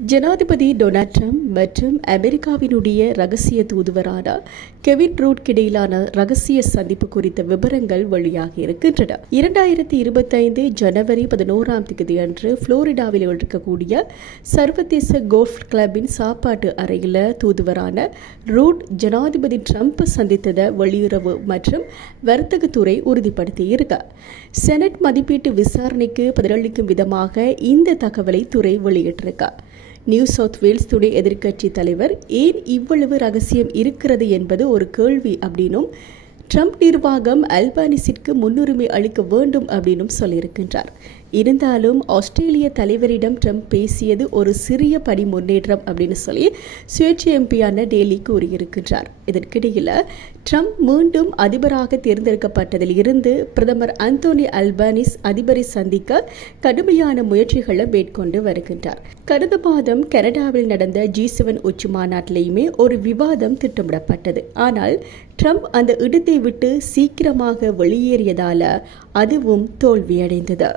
ஜனாதிபதி Donald Trump மற்றும் அமெரிக்காவினுடைய ரகசிய தூதுவரான கெவின் ரூட் இடையிலான ரகசிய சந்திப்பு குறித்த விவரங்கள் வெளியாகி இருக்கின்றன. 2025 ஜனவரி 11ஆம் தேதி அன்று புளோரிடாவில் இருக்கக்கூடிய சர்வதேச கோல்ஃப் கிளப்பின் சாப்பாட்டு அறையில் தூதுவரான ரூட் ஜனாதிபதி ட்ரம்ப் சந்தித்ததை வெளியுறவு மற்றும் வர்த்தகத்துறை உறுதிப்படுத்தியிருக்கு. செனட் மதிப்பீட்டு விசாரணைக்கு பதிலளிக்கும் விதமாக இந்த தகவலை துறை வெளியிட்டிருக்கு. நியூ சவுத் வேல்ஸ் துணை எதிர்க்கட்சி தலைவர் ஏன் இவ்வளவு ரகசியம் இருக்கிறது என்பது ஒரு கேள்வி அப்படின்னும் ட்ரம்ப் நிர்வாகம் அல்பானிஸிற்கு முன்னுரிமை அளிக்க வேண்டும் அப்படின்னும் சொல்லியிருக்கின்றார். இருந்தாலும் ஆஸ்திரேலிய தலைவரிடம் ட்ரம்ப் பேசியது ஒரு சிறிய படி முன்னேற்றம் அப்படின்னு சொல்லி சுயேட்சை எம்பியான டேலி கூறியிருக்கின்றார். இதற்கிடையில் ட்ரம்ப் மீண்டும் அதிபராக தேர்ந்தெடுக்கப்பட்டதில் இருந்து பிரதமர் அந்தோனி அல்பானிஸ் அதிபரை சந்திக்க கடுமையான முயற்சிகளை மேற்கொண்டு வருகின்றார். கடந்த மாதம் கனடாவில் நடந்த G7 உச்சி மாநாட்டிலேயுமே ஒரு விவாதம் திட்டமிடப்பட்டது. ஆனால் ட்ரம்ப் அந்த இடத்தை விட்டு சீக்கிரமாக வெளியேறியதால அதுவும் தோல்வியடைந்தது.